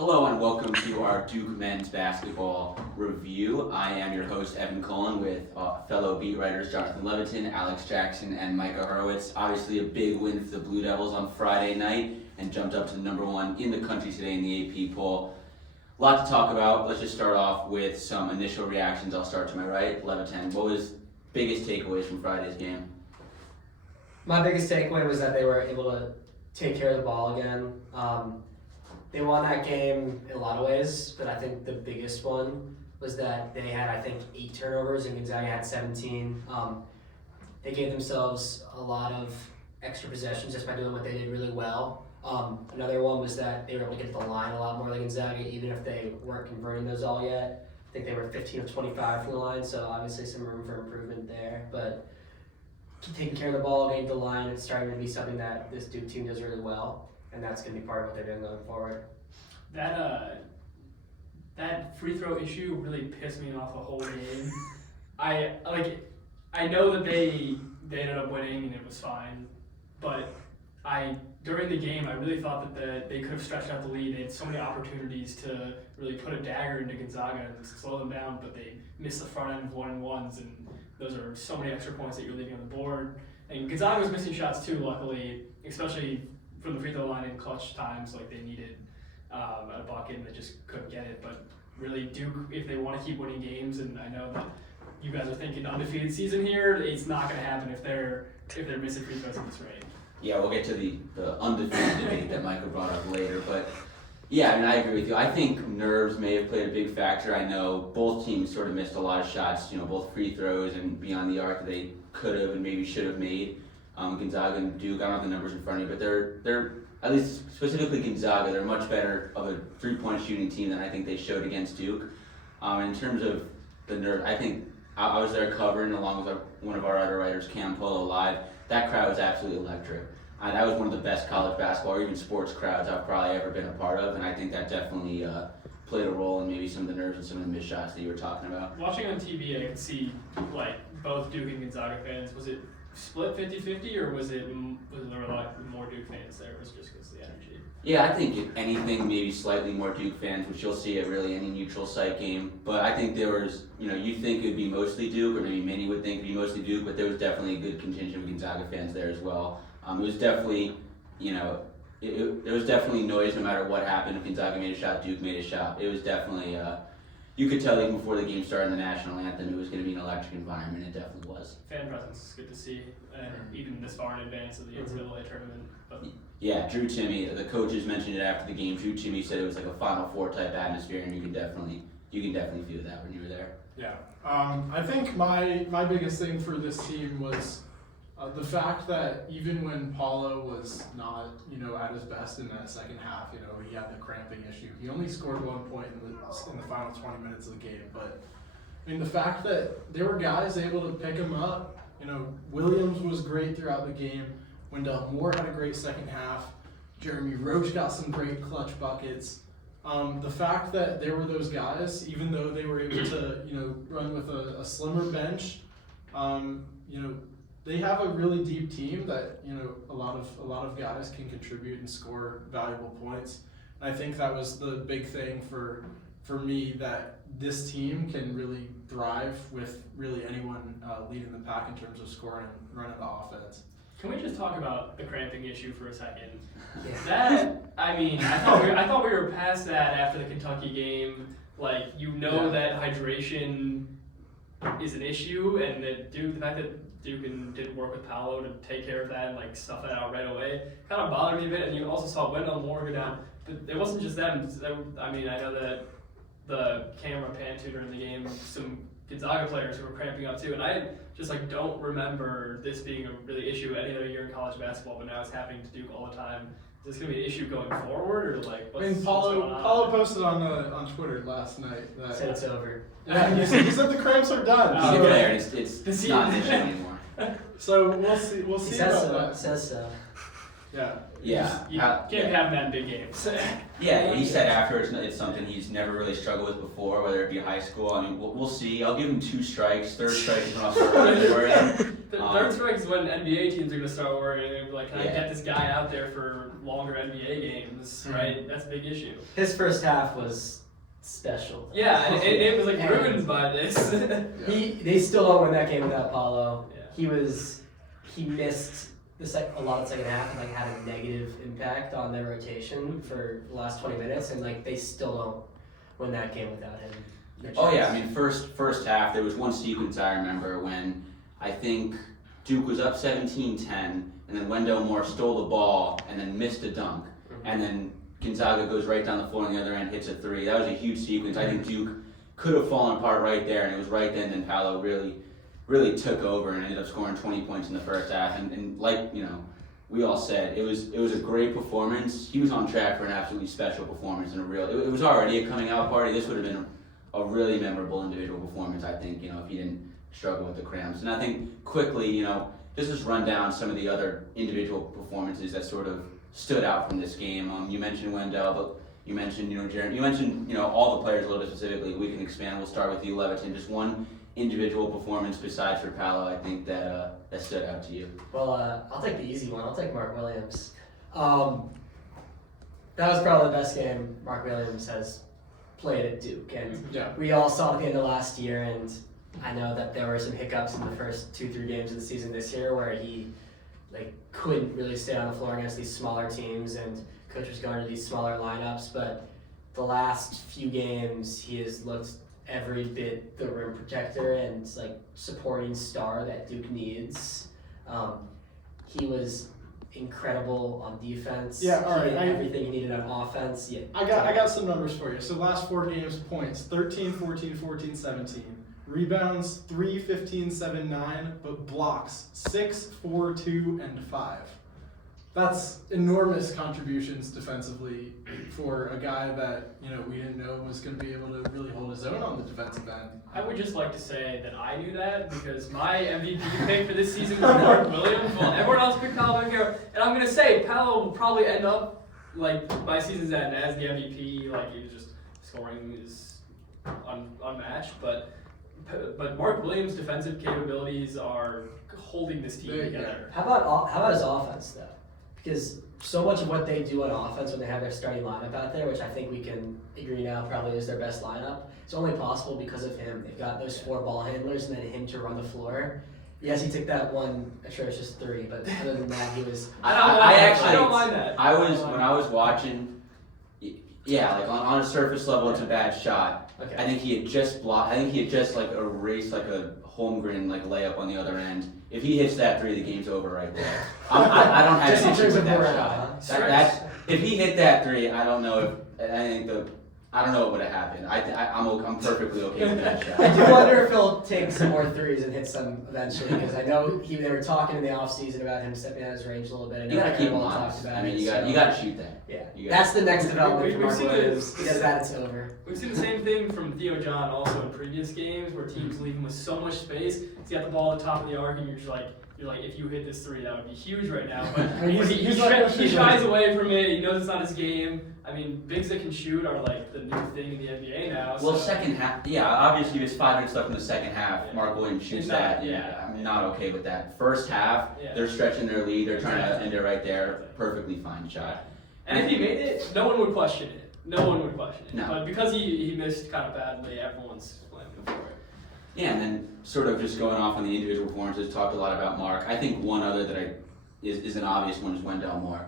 Hello and welcome to our Duke men's basketball review. I am your host, Evan Cullen, with fellow beat writers Jonathan Leviton, Alex Jackson, and Micah Horowitz. Obviously a big win for the Blue Devils on Friday night and jumped up to number one in the country today in the AP poll. A lot to talk about. Let's just start off with some initial reactions. I'll start to my right. Leviton, what was biggest takeaways from Friday's game? My biggest takeaway was that they were able to take care of the ball again. They won that game in a lot of ways, but I think the biggest one was that they had, 8 turnovers and Gonzaga had 17. They gave themselves a lot of extra possessions just by doing what they did really well. Another one was that they were able to get to the line a lot more than Gonzaga, even if they weren't converting those all yet. I think they were 15 of 25 from the line, so obviously some room for improvement there. But taking care of the ball, getting to the line, it's starting to be something that this Duke team does really well. And that's going to be part of what they're doing going forward. That free throw issue really pissed me off the whole game. I know that they ended up winning and it was fine, but during the game I really thought that they could have stretched out the lead. They had so many opportunities to really put a dagger into Gonzaga and slow them down, but they missed the front end of 1-and-1s, and those are so many extra points that you're leaving on the board. And Gonzaga was missing shots too, luckily, especially from the free throw line in clutch times. Like they needed a bucket and they just couldn't get it. But really, Duke, if they want to keep winning games, and I know that you guys are thinking undefeated season here, it's not going to happen if they're missing free throws at this rate. Yeah, we'll get to the undefeated debate that Michael brought up later, but yeah, I agree with you. I think nerves may have played a big factor. I know both teams sort of missed a lot of shots, both free throws and beyond the arc that they could have and maybe should have made. Gonzaga and Duke, I don't have the numbers in front of me, but they're at least specifically Gonzaga, they're much better of a three-point shooting team than I think they showed against Duke. In terms of the nerve, I think I was there covering along with one of our other writers, Cam Polo, live. That crowd was absolutely electric. That was one of the best college basketball or even sports crowds I've probably ever been a part of, and I think that definitely played a role in maybe some of the nerves and some of the missed shots that you were talking about. Watching on TV, I could see both Duke and Gonzaga fans. Was it split 50-50, or was there a lot more Duke fans there? Was it just because of the energy? Yeah, I think if anything, maybe slightly more Duke fans, which you'll see at really any neutral site game. But I think there was, you think it would be mostly Duke, or maybe many would think it would be mostly Duke, but there was definitely a good contingent of Gonzaga fans there as well. It was definitely, there was definitely noise no matter what happened. If Gonzaga made a shot, Duke made a shot. It was definitely, you could tell even before the game started in the national anthem, it was going to be an electric environment. It definitely was. Fan presence is good to see, even this far in advance of the NCAA tournament. But yeah, Drew Timme, the coaches mentioned it after the game. Drew Timme said it was like a Final Four type atmosphere, and you can definitely feel that when you were there. Yeah, I think my biggest thing for this team was the fact that even when Paulo was not, at his best in that second half, he had the cramping issue. He only scored 1 point in the final 20 minutes of the game. But I mean, the fact that there were guys able to pick him up. Williams was great throughout the game. Wendell Moore had a great second half. Jeremy Roach got some great clutch buckets. The fact that there were those guys, even though they were able to, run with a slimmer bench, they have a really deep team that a lot of guys can contribute and score valuable points. And I think that was the big thing for me, that this team can really thrive with really anyone leading the pack in terms of scoring and running the offense. can we just talk about the cramping issue for a second? Yeah. I thought we were past that after the Kentucky game. That hydration is an issue, and that the fact that Duke didn't work with Paolo to take care of that and stuff that out right away kind of bothered me a bit. And you also saw Wendell Moore go down. But it wasn't just them. I know that the camera panned to during the game some Gonzaga players who were cramping up too, and I just don't remember this being a really issue any other year in college basketball, but now it's happening to Duke all the time. Is this going to be an issue going forward, or what's going on? Paulo posted on Twitter last night that Said it's over. Yeah, he said the cramps are done. It's not an issue anymore. So we'll see He says about so. that. Says so. Yeah. Yeah. You can't have that in big games. Yeah, he said afterwards it's something he's never really struggled with before, whether it be high school. I mean, we'll see. I'll give him 2 strikes. Third strike is when I'll start really worrying. Third strike is when NBA teams are going to start worrying. They're like, can I Yeah. get this guy out there for longer NBA games, right? That's a big issue. His first half was special. Yeah, and it was like And ruined by this. They still don't win that game without Paulo. Yeah. He missed a lot of the second half and like had a negative impact on their rotation for the last 20 minutes, and like they still don't win that game without him. Oh yeah, I mean first half there was one sequence I remember when I think Duke was up 17-10 and then Wendell Moore stole the ball and then missed a dunk and then Gonzaga goes right down the floor on the other end, hits a 3. That was a huge sequence. I think Duke could have fallen apart right there, and it was right then that Paolo really took over and ended up scoring 20 points in the first half. And like we all said, it was a great performance. He was on track for an absolutely special performance and it was already a coming out party. This would have been a really memorable individual performance, I think, if he didn't struggle with the cramps. And I think quickly, just run down some of the other individual performances that sort of stood out from this game. You mentioned Wendell, but you mentioned, Jared. You mentioned, all the players a little bit specifically. We can expand. We'll start with you, Leviton. Just one individual performance besides for Paolo, I think that stood out to you. Well, I'll take the easy one. I'll take Mark Williams. That was probably the best game Mark Williams has played at Duke, and Yeah. we all saw it at the end of last year, and I know that there were some hiccups in the first 2-3 games of the season this year where he couldn't really stay on the floor against these smaller teams, and coach was going to these smaller lineups, but the last few games he has looked every bit the rim protector and supporting star that Duke needs. He was incredible on defense. Yeah, all right. He had everything he needed on offense. Yeah, I got some numbers for you. So last 4 games, points 13, 14, 14, 17. Rebounds 3, 15, 7, 9, but blocks 6, 4, 2, and 5. That's enormous contributions defensively for a guy that we didn't know was going to be able to really hold his own on the defensive end. I would just like to say that I knew that because my MVP pick for this season was Mark Williams, while everyone else picked Paolo Banchero. And I'm going to say Paolo will probably end up, by season's end, as the MVP. He was just scoring is unmatched. But Mark Williams' defensive capabilities are holding this team together. How about his offense though? Because so much of what they do on offense when they have their starting lineup out there, which I think we can agree now probably is their best lineup, it's only possible because of him. They've got those 4 ball handlers and then him to run the floor. Yes, he took that one atrocious 3, but other than that, he was. I don't mind that. When I was watching, on a surface level, it's a bad shot. Okay. I think he had just blocked. I think he had just erased a Holmgren layup on the other end. If he hits that 3, the game's over right there. I don't have Just an in issue terms with of that morale, shot. If he hit that 3, I don't know what would have happened. I'm perfectly okay with that shot. I do wonder if he'll take some more 3s and hit some eventually, because I know they were talking in the offseason about him stepping out his range a little bit. I know You gotta keep him Carol honest. talked about I mean, it, you so- got to shoot that. Yeah, that's the next development for We've Mark seen Williams. it. He does that, it's over. We've seen the same thing from Theo John also in previous games where teams leave him with so much space. He's got the ball at the top of the arc and you're like, if you hit this 3, that would be huge right now. But he shies away from it. He knows it's not his game. I mean, bigs that can shoot are the new thing in the NBA now. Well, so. second half, obviously there's 5 minutes left in the second half. Yeah. Mark Williams shoots It's not- that. yeah. I'm not okay with that. First half, Yeah. they're stretching their lead. They're trying to Exactly. end it right there. Perfectly fine shot. And if he made it, no one would question it. No one would question it. No. But because he missed kind of badly, everyone's blaming him for it. Yeah, and then sort of just going off on the individual performances, talked a lot about Mark. I think one other that is an obvious one is Wendell Moore.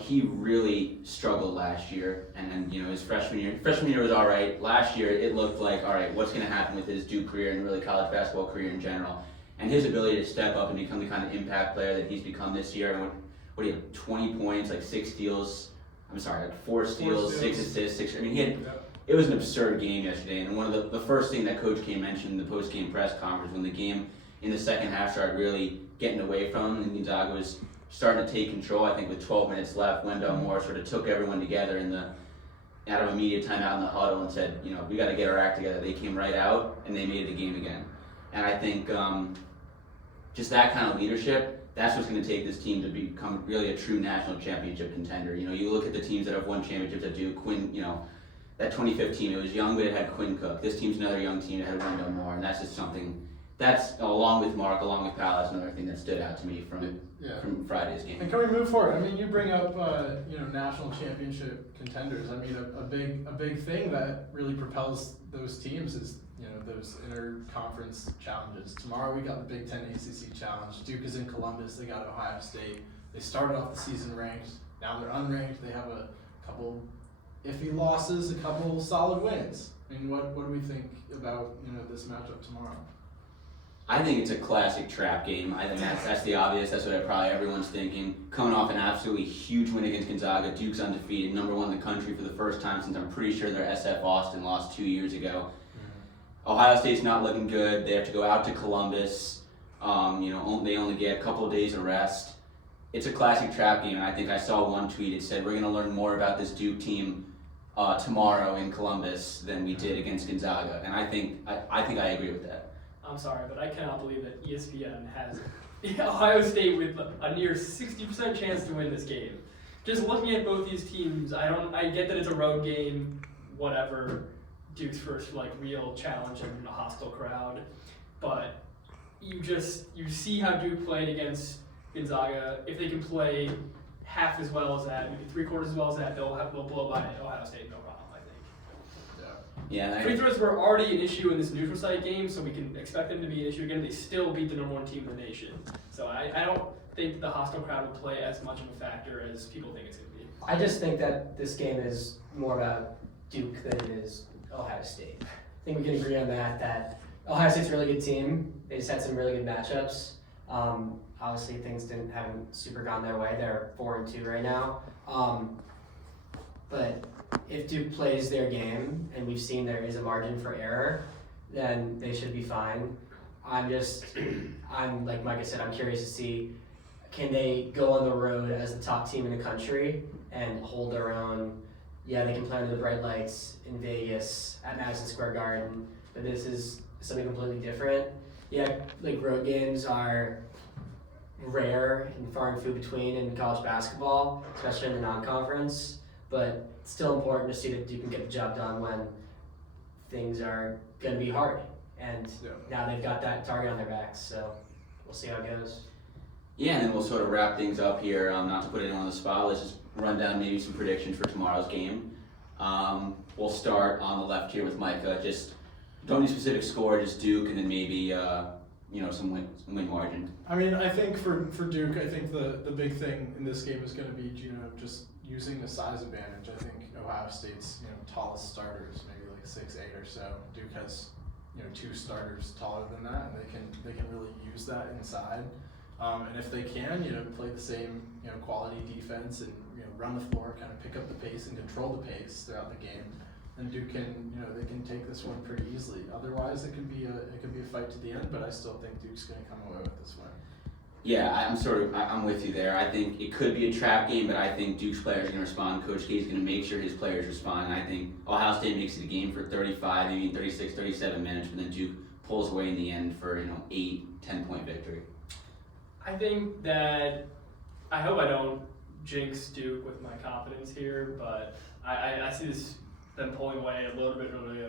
He really struggled last year, and then his freshman year was all right. Last year it looked like, all right, what's going to happen with his Duke career and really college basketball career in general, and his ability to step up and become the kind of impact player that he's become this year. And what do you have? 20 points, 6 steals. I'm sorry, 4 steals, 6 assists, 6. I mean, it was an absurd game yesterday, and one of the first thing that Coach K mentioned in the post-game press conference when the game in the second half started really getting away from him, and Gonzaga was starting to take control. I think with 12 minutes left, Wendell Moore sort of took everyone together out of a media timeout in the huddle and said, we got to get our act together. They came right out and they made it a game again. And I think just that kind of leadership, that's what's going to take this team to become really a true national championship contender. You know, you look at the teams that have won championships that do Quinn, you know, that 2015, it was young, but it had Quinn Cook. This team's another young team that had Wendell Moore, and that's just something that's, along with Mark, along with Pal, that's another thing that stood out to me from Friday's game. And can we move forward? I mean, you bring up national championship contenders. I mean, a big thing that really propels those teams is those inter-conference challenges. Tomorrow we got the Big Ten ACC Challenge. Duke is in Columbus. They got Ohio State. They started off the season ranked. Now they're unranked. They have a couple iffy losses, a couple solid wins. I mean, what do we think about this matchup tomorrow? I think it's a classic trap game. I think that's the obvious. That's what probably everyone's thinking. Coming off an absolutely huge win against Gonzaga, Duke's undefeated, #1 in the country for the first time since I'm pretty sure their SF Austin lost 2 years ago. Ohio State's not looking good. They have to go out to Columbus. They only get a couple of days of rest. It's a classic trap game, and I think I saw one tweet. It said we're going to learn more about this Duke team tomorrow in Columbus than we did against Gonzaga, and I think I agree with that. I'm sorry, but I cannot believe that ESPN has Ohio State with a near 60% chance to win this game. Just looking at both these teams, I get that it's a road game, whatever. Duke's first real challenge in a hostile crowd, but you see how Duke played against Gonzaga. If they can play half as well as that, maybe 3/4 as well as that, they'll blow by Ohio State, no problem, I think. Yeah. Free throws were already an issue in this neutral site game, so we can expect them to be an issue again. They still beat the #1 team in the nation, so I don't think the hostile crowd will play as much of a factor as people think it's going to be. I just think that this game is more about Duke than it is Ohio State. I think we can agree on that Ohio State's a really good team. They just had some really good matchups. Obviously things haven't super gone their way. They're 4-2 right now. But if Duke plays their game, and we've seen there is a margin for error, then they should be fine. I'm like Micah said, I'm curious to see, can they go on the road as the top team in the country and hold their own? Yeah, they can play under the bright lights in Vegas at Madison Square Garden, but this is something completely different. Yeah, road games are rare and far and few between in college basketball, especially in the non-conference, but it's still important to see that you can get the job done when things are going to be hard. And now they've got that target on their backs, so we'll see how it goes. Yeah, and then we'll sort of wrap things up here. Not to put anyone on the spot, let's just run down maybe some predictions for tomorrow's game. We'll start on the left here with Micah. Just don't need specific score, just Duke, and then maybe some win margin. I mean, I think for Duke, I think the big thing in this game is going to be just using the size advantage. I think Ohio State's tallest starters, maybe 6'8" or so. Duke has 2 starters taller than that, and they can really use that inside. And if they can, play the same, quality defense and, run the floor, kind of pick up the pace and control the pace throughout the game, then Duke can, they can take this one pretty easily. Otherwise, it could be a fight to the end, but I still think Duke's going to come away with this one. Yeah, I'm with you there. I think it could be a trap game, but I think Duke's players are going to respond. Coach K is going to make sure his players respond. And I think Ohio State makes it a game for 35, maybe 36, 37 minutes, but then Duke pulls away in the end for 8, 10-point victory. I think that I hope I don't jinx Duke with my confidence here, but I see them pulling away a little bit earlier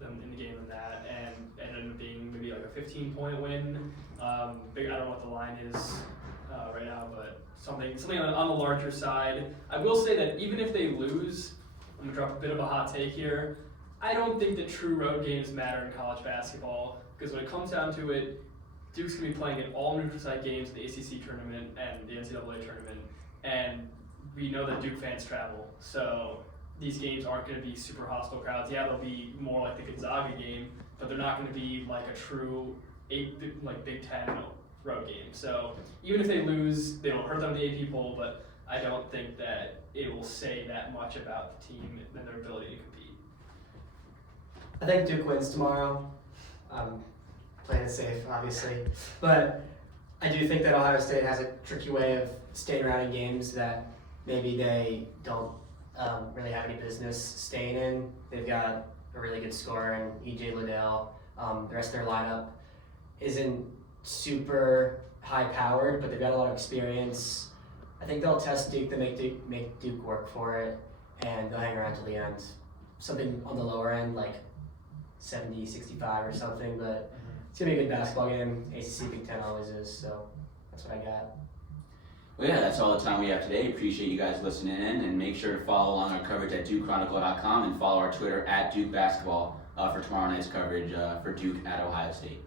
in the game than that, and ended up being maybe a 15-point win. I don't know what the line is right now, but something on the larger side. I will say that even if they lose, I'm gonna drop a bit of a hot take here. I don't think that true road games matter in college basketball, because when it comes down to it, Duke's going to be playing in all neutral site games, the ACC tournament and the NCAA tournament, and we know that Duke fans travel, so these games aren't going to be super hostile crowds. Yeah, they'll be more like the Gonzaga game, but they're not going to be like a true Big Ten road game. So even if they lose, they don't hurt them the 8 people, but I don't think that it will say that much about the team and their ability to compete. I think Duke wins tomorrow. Playing it safe, obviously. But I do think that Ohio State has a tricky way of staying around in games that maybe they don't really have any business staying in. They've got a really good scorer in E.J. Liddell. The rest of their lineup isn't super high-powered, but they've got a lot of experience. I think they'll test Duke, they make Duke work for it, and they'll hang around till the end. Something on the lower end, like 70, 65 or something, but it's going to be a good basketball game. ACC Big Ten always is, so that's what I got. Well, yeah, that's all the time we have today. Appreciate you guys listening in, and make sure to follow along our coverage at DukeChronicle.com and follow our Twitter at Duke Basketball for tomorrow night's coverage for Duke at Ohio State.